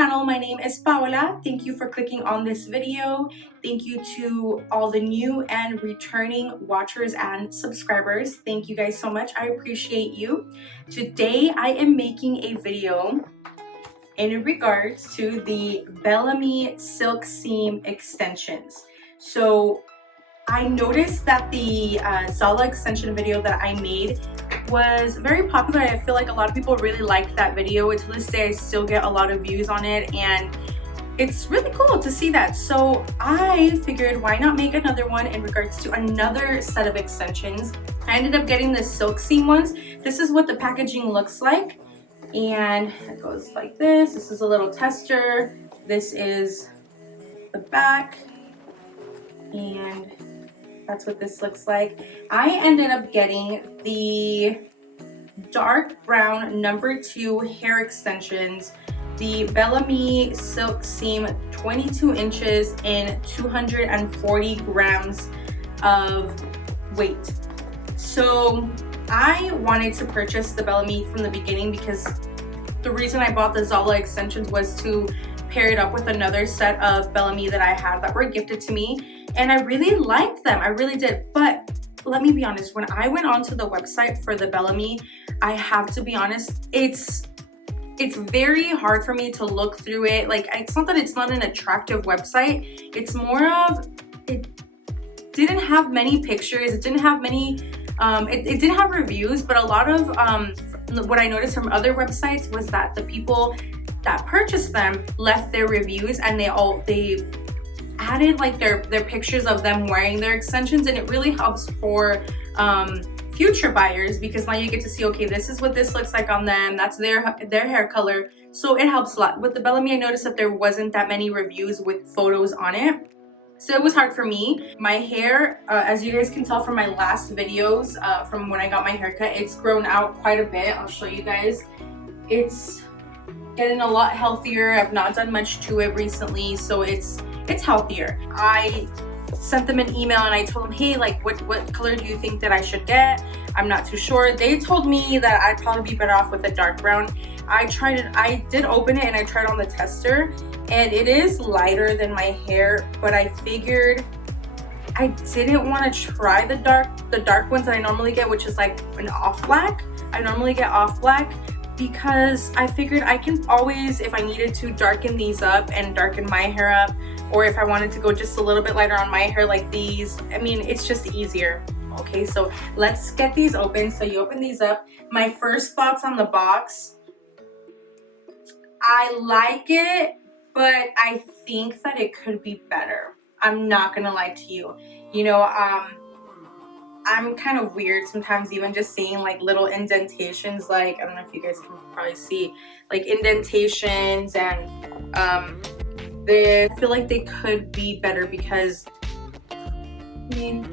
channel. My name is Paola. Thank you for clicking on this video. Thank you to all the new and returning watchers and subscribers. Thank you guys so much. I appreciate you. Today I am making a video in regards to the BellaMi Silk Seam Extensions. So I noticed that the Zala extension video that I made was very popular. I feel like a lot of people really liked that video. To this day I still get a lot of views on it, and it's really cool to see that. So I figured, why not make another one in regards to another set of extensions. I ended up getting the silk seam ones. This is what the packaging looks like, and it goes like this. This is a little tester. This is the back, and that's what this looks like. I ended up getting the dark brown number 2 hair extensions, the BellaMi Silk Seam 22 inches and 240 grams of weight. So I wanted to purchase the BellaMi from the beginning because the reason I bought the Zala extensions was to pair it up with another set of BellaMi that I had that were gifted to me. And I really liked them, I really did. But let me be honest, when I went onto the website for the BellaMi, I have to be honest, it's very hard for me to look through it. Like, it's not that it's not an attractive website, it's more of, it didn't have many pictures, it didn't have many, it did have reviews, but a lot of what I noticed from other websites was that the people that purchased them left their reviews, and they added like their pictures of them wearing their extensions, and it really helps for future buyers, because now you get to see, okay, this is what this looks like on them, that's their hair color. So it helps a lot. With the BellaMi, I noticed that there wasn't that many reviews with photos on it, so it was hard for me. My hair, as you guys can tell from my last videos, from when I got my haircut, it's grown out quite a bit. I'll show you guys. It's getting a lot healthier. I've not done much to it recently, so it's healthier. I sent them an email and I told them, hey, like what color do you think that I should get? I'm not too sure. They told me that I'd probably be better off with a dark brown. I tried it, I did open it and I tried on the tester, and it is lighter than my hair, but I figured I didn't want to try the dark ones that I normally get, which is like an off black. I normally get off black, because I figured I can always, if I needed to, darken these up and darken my hair up, or if I wanted to go just a little bit lighter on my hair like these. I mean, it's just easier. Okay, so let's get these open. So you open these up. My first thoughts on the box, I like it, but I think that it could be better. I'm not gonna lie to you. You know, I'm kind of weird sometimes, even just seeing like little indentations, like, I don't know if you guys can probably see, like indentations, and I feel like they could be better, because I mean,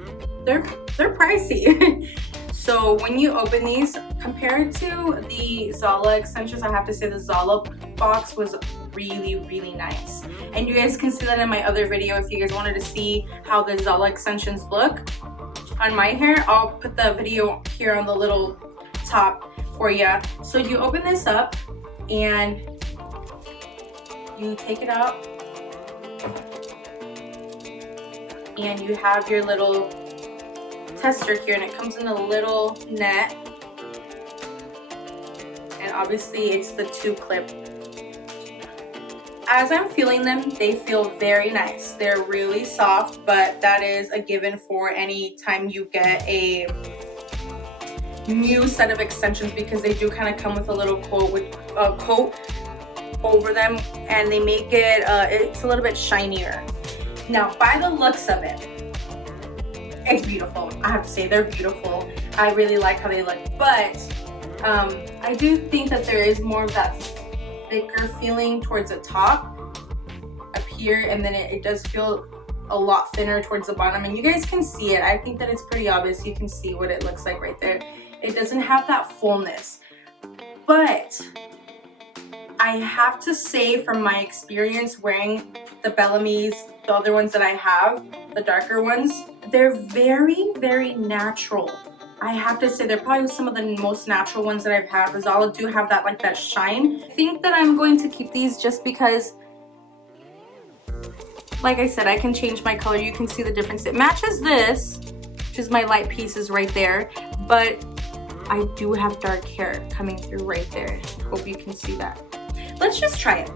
they're pricey. So when you open these, compared to the Zala extensions, I have to say the Zala box was really nice, and you guys can see that in my other video if you guys wanted to see how the Zala extensions look on my hair. I'll put the video here on the little top for you. So you open this up and you take it out, and you have your little tester here, and it comes in a little net, and obviously it's the 2-clip. As I'm feeling them, they feel very nice. They're really soft, but that is a given for any time you get a new set of extensions, because they do kind of come with a little coat over them, and they make it it's a little bit shinier. Now, by the looks of it, it's beautiful. I have to say, they're beautiful. I really like how they look, but I do think that there is more of that thicker feeling towards the top up here, and then it does feel a lot thinner towards the bottom, and you guys can see it. I think that it's pretty obvious. You can see what it looks like right there. It doesn't have that fullness, but I have to say, from my experience wearing the BellaMis, the other ones that I have, the darker ones, they're very natural. I have to say they're probably some of the most natural ones that I've had. Rosala do have that, like, that shine. I think that I'm going to keep these just because, like I said, I can change my color. You can see the difference. It matches this, which is my light pieces right there, but I do have dark hair coming through right there. Hope you can see that. Let's just try it.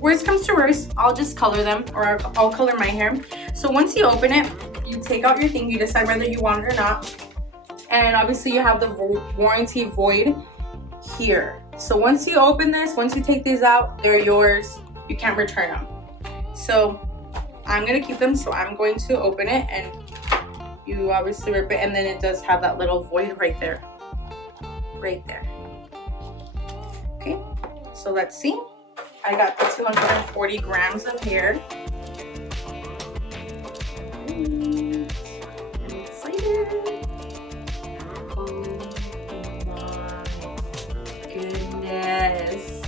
Worst comes to worst, I'll just color them, or I'll color my hair. So once you open it, you take out your thing, you decide whether you want it or not. And obviously you have the warranty void here. So once you open this, once you take these out, they're yours. You can't return them. So I'm gonna keep them, so I'm going to open it, and you obviously rip it, and then it does have that little void right there. Right there. Okay, so let's see. I got the 240 grams of hair. I'm excited. Oh my goodness.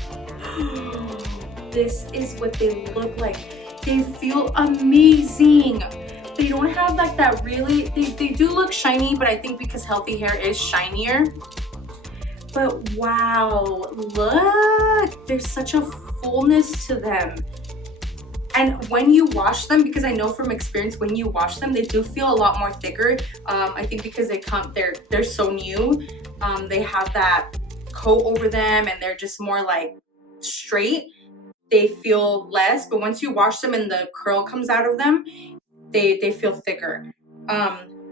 This is what they look like. They feel amazing. They don't have like that really, they do look shiny, but I think because healthy hair is shinier. But wow, look, there's such a fullness to them. And when you wash them, because I know from experience, when you wash them, they do feel a lot more thicker. I think because they're so new, they have that coat over them, and they're just more like straight. They feel less, but once you wash them and the curl comes out of them, they feel thicker.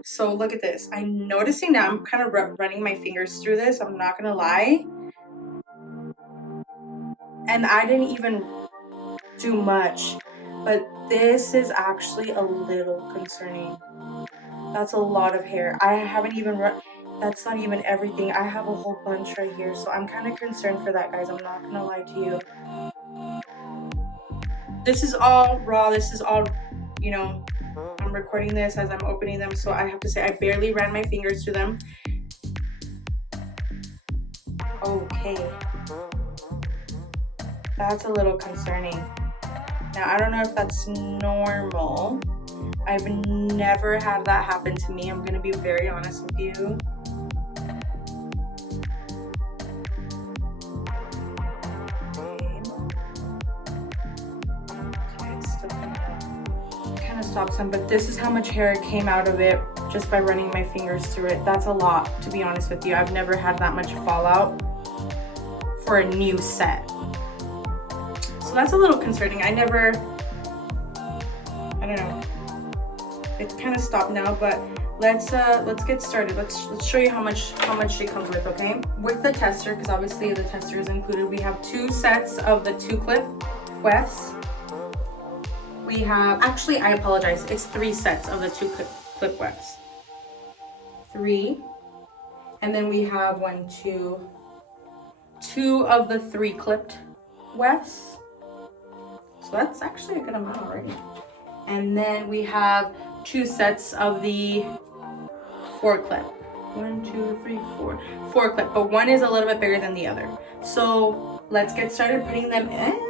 So look at this. I'm noticing now, I'm kind of running my fingers through this, I'm not gonna lie. And I didn't even do much, but this is actually a little concerning. That's a lot of hair. I haven't even that's not even everything. I have a whole bunch right here, so I'm kind of concerned for that, guys. I'm not gonna lie to you. This is all raw. This is all, you know, I'm recording this as I'm opening them, so I have to say I barely ran my fingers through them. Okay. That's a little concerning. Now, I don't know if that's normal. I've never had that happen to me. I'm gonna be very honest with you. Okay, it's still kind of stops them, but this is how much hair came out of it just by running my fingers through it. That's a lot, to be honest with you. I've never had that much fallout for a new set. So that's a little concerning. I don't know. It's kind of stopped now, but let's get started. Let's show you how much she comes with, okay? With the tester, because obviously the tester is included, we have 2 sets of the 2-clip wefts. We have, actually, I apologize, it's 3 sets of the 2-clip wefts. 3. And then we have 2 of the 3-clipped wefts. So that's actually a good amount already. And then we have 2 sets of the 4-clip. 1, 2, 3, 4. 4-clip, but one is a little bit bigger than the other. So let's get started putting them in.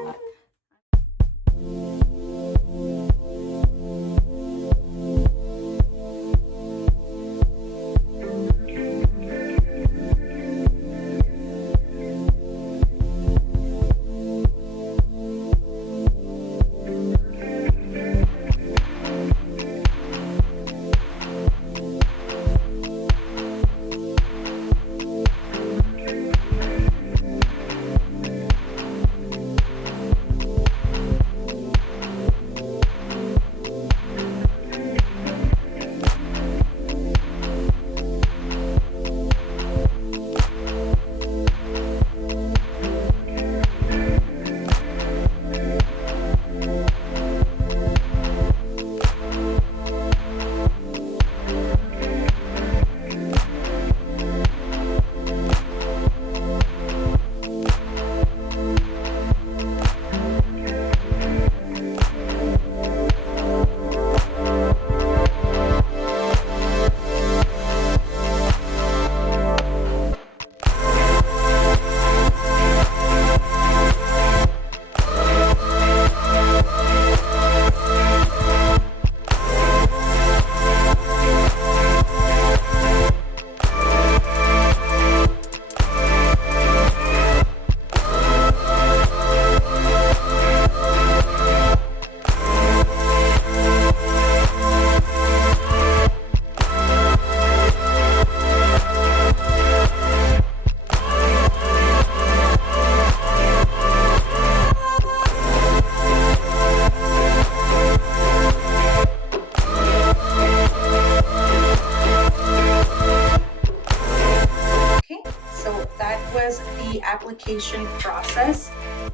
application process.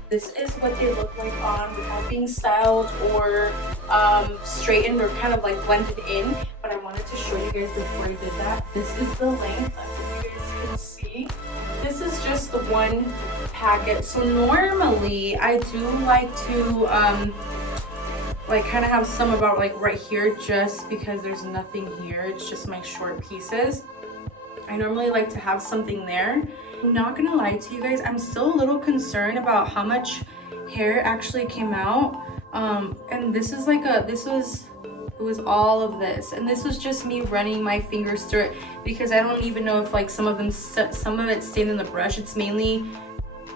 This is what they look like on without being styled or straightened or kind of like blended in. But I wanted to show you guys before I did that. This is the length. I hope you guys can see. This is just the one packet. So normally I do like to like kind of have some about like right here, just because there's nothing here. It's just my short pieces. I normally like to have something there. I'm not gonna lie to you guys, I'm still a little concerned about how much hair actually came out. And this is like it was all of this, and this was just me running my fingers through it, because I don't even know if like some of it stayed in the brush. It's mainly,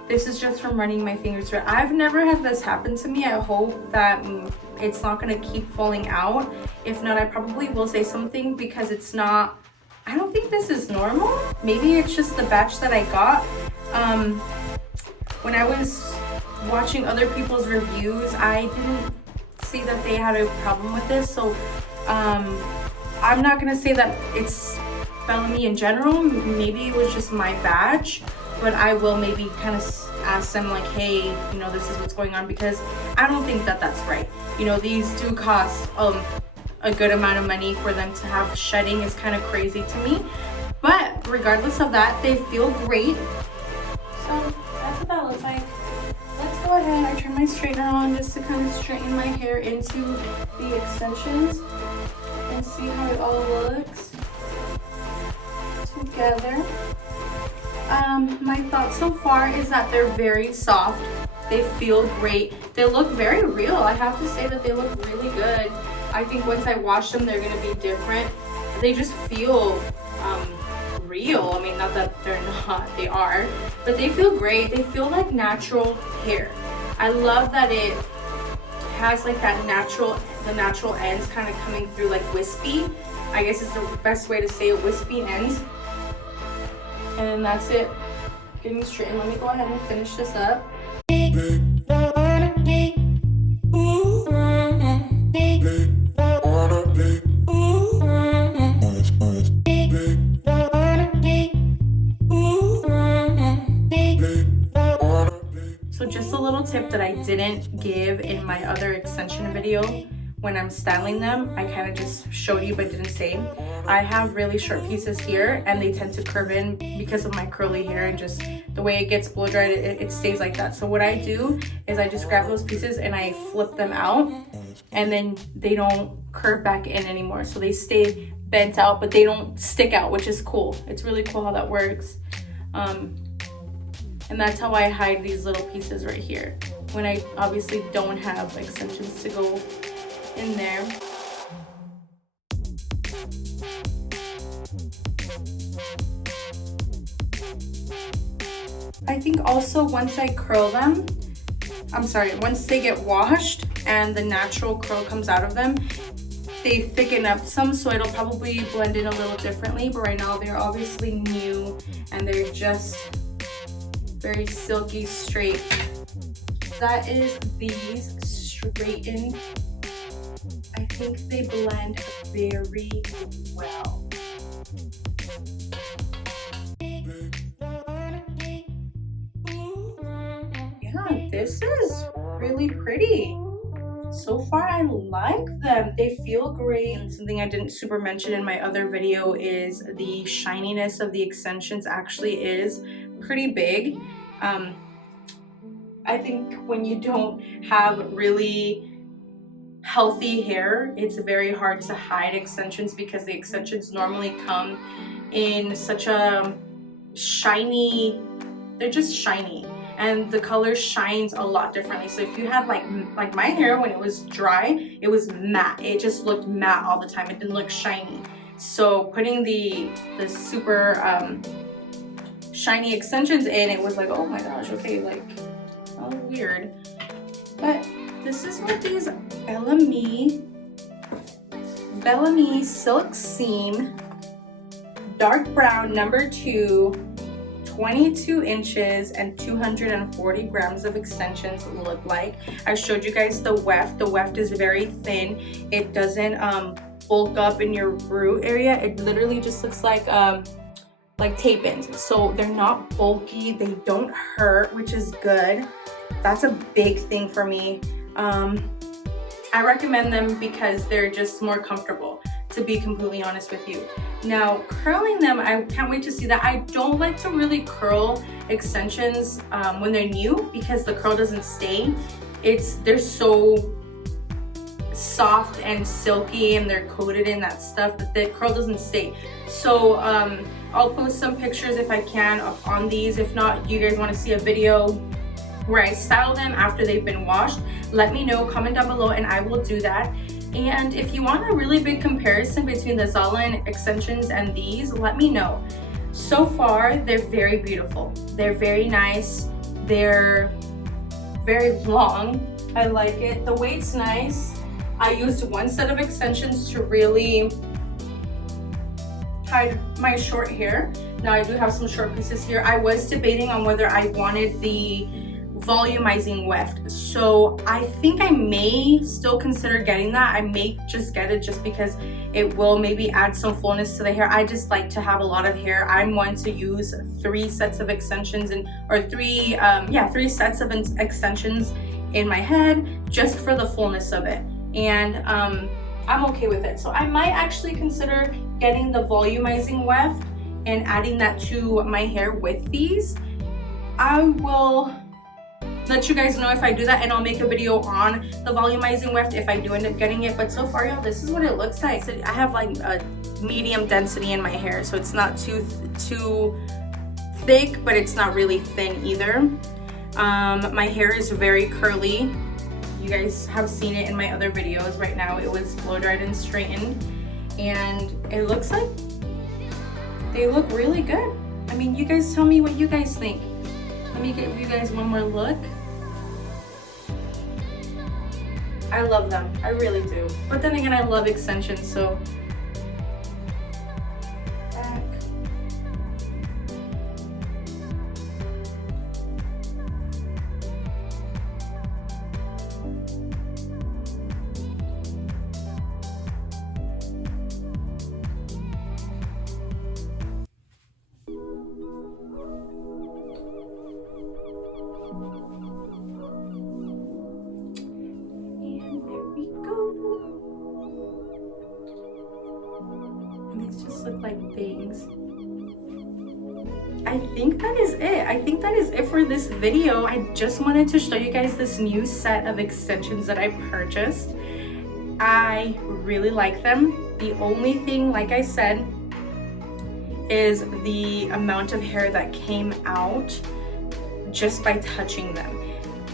this is just from running my fingers through it. I've never had this happen to me. I hope that it's not gonna keep falling out. If not, I probably will say something, because it's not, I don't think this is normal. Maybe it's just the batch that I got. When I was watching other people's reviews, I didn't see that they had a problem with this. So I'm not gonna say that it's BellaMi in general. Maybe it was just my batch, but I will maybe kind of ask them like, hey, you know, this is what's going on, because I don't think that that's right. You know, these do cost a good amount of money. For them to have shedding is kind of crazy to me, but regardless of that, they feel great. So that's what that looks like. Let's go ahead. I turn my straightener on just to kind of straighten my hair into the extensions and see how it all looks together. My thought so far is that they're very soft. They feel great. They look very real. I have to say that they look really good. I think once I wash them, they're going to be different. They just feel real. I mean, not that they're not, they are, but they feel great. They feel like natural hair. I love that it has like that the natural ends kind of coming through, like wispy. I guess is the best way to say it, wispy ends. And then that's it. Getting straightened. Let me go ahead and finish this up. So just a little tip that I didn't give in my other extension video, when I'm styling them, I kind of just showed you but didn't say. I have really short pieces here, and they tend to curve in because of my curly hair, and just the way it gets blow dried, it stays like that. So what I do is I just grab those pieces and I flip them out, and then they don't curve back in anymore. So they stay bent out, but they don't stick out, which is cool. It's really cool how that works. And that's how I hide these little pieces right here, when I obviously don't have extensions to go in there. I think also once I curl them, once they get washed and the natural curl comes out of them, they thicken up some, so it'll probably blend in a little differently. But right now they're obviously new and they're just very silky straight. That is these straightened. I think they blend very well. Yeah, this is really pretty. So far, I like them. They feel great. And something I didn't super mention in my other video is the shininess of the extensions actually is pretty big. I think when you don't have really healthy hair, it's very hard to hide extensions, because the extensions normally come in such a shiny, they're just shiny, and the color shines a lot differently. So if you had like my hair, when it was dry, it was matte. It just looked matte all the time. It didn't look shiny. So putting the super shiny extensions in, it was like, oh my gosh, okay, like, oh, weird. But this is what these BellaMi Silk Seam Dark Brown number 2, 22 inches and 240 grams of extensions look like. I showed you guys the weft. The weft is very thin. It doesn't bulk up in your root area. It literally just looks like like tape-ins, so they're not bulky, they don't hurt, which is good. That's a big thing for me. I recommend them because they're just more comfortable, to be completely honest with you. Now, curling them, I can't wait to see that. I don't like to really curl extensions when they're new because the curl doesn't stay. They're so soft and silky and they're coated in that stuff that the curl doesn't stay. So I'll post some pictures if I can on these. If not, you guys want to see a video where I style them after they've been washed, let me know, comment down below, and I will do that. And if you want a really big comparison between the Zalin extensions and these, let me know. So far, they're very beautiful. They're very nice. They're very long. I like it. The weight's nice. I used one set of extensions to really hide my short hair. Now I do have some short pieces here. I was debating on whether I wanted the volumizing weft, so I think I may still consider getting that. I may just get it just because it will maybe add some fullness to the hair. I just like to have a lot of hair. I'm one to use 3 sets of extensions or three sets of extensions in my head just for the fullness of it, and I'm okay with it. So I might actually consider getting the volumizing weft and adding that to my hair with these. I will let you guys know if I do that, and I'll make a video on the volumizing weft if I do end up getting it. But so far, y'all, this is what it looks like. So I have like a medium density in my hair, so it's not too thick, but it's not really thin either. My hair is very curly. You guys have seen it in my other videos. Right now it was blow dried and straightened, and it looks like they look really good. I mean, you guys tell me what you guys think. Let me give you guys one more look. I love them, I really do. But then again, I love extensions, so. Back. Look like bangs. I think that is it. I think that is it for this video. I just wanted to show you guys this new set of extensions that I purchased. I really like them. The only thing, like I said, is the amount of hair that came out just by touching them.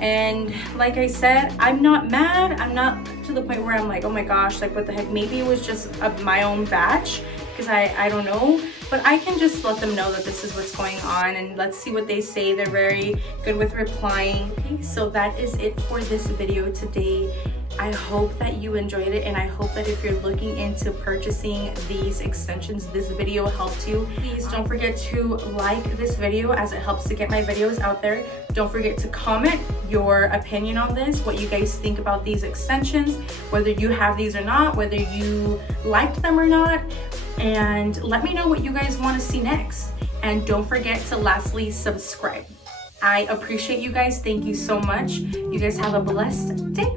And like I said, I'm not mad. I'm not to the point where I'm like, oh my gosh, like what the heck. Maybe it was just my own batch, because I don't know, but I can just let them know that this is what's going on, and let's see what they say. They're very good with replying. Okay, so that is it for this video today. I hope that you enjoyed it, and I hope that if you're looking into purchasing these extensions, this video helped you. Please don't forget to like this video as it helps to get my videos out there. Don't forget to comment your opinion on this, what you guys think about these extensions, whether you have these or not, whether you liked them or not, and let me know what you guys want to see next. And don't forget to lastly subscribe. I appreciate you guys. Thank you so much. You guys have a blessed day.